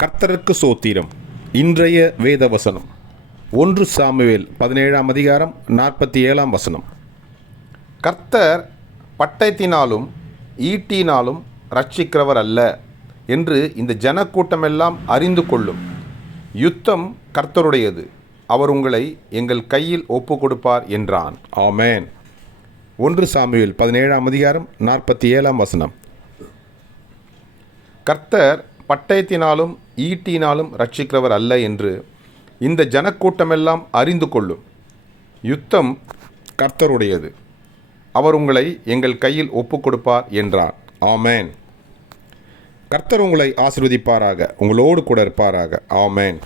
கர்த்தருக்கு சோத்திரம். இன்றைய வேத வசனம் ஒன்று சாமுவேல் பதினேழாம் அதிகாரம் நாற்பத்தி ஏழாம் வசனம். கர்த்தர் பட்டயத்தினாலும் ஈட்டினாலும் ரட்சிக்கிறவர் அல்ல என்று இந்த ஜனக்கூட்டமெல்லாம் அறிந்து கொள்ளும். யுத்தம் கர்த்தருடையது. அவர் உங்களை எங்கள் கையில் ஒப்பு கொடுப்பார் என்றான். ஆமேன். ஒன்று சாமுவேல் பதினேழாம் அதிகாரம் நாற்பத்தி ஏழாம் வசனம். கர்த்தர் பட்டயத்தினாலும் ஈட்டினாலும் ரட்சிக்கிறவர் அல்ல என்று இந்த ஜனக்கூட்டமெல்லாம் அறிந்து கொள்ளும் யுத்தம் கர்த்தருடையது. அவர் உங்களை எங்கள் கையில் ஒப்பு கொடுப்பார் என்றார் ஆமேன். கர்த்தர் உங்களை ஆசிர்வதிப்பாராக உங்களோடு கூட இருப்பாராக. ஆமேன்.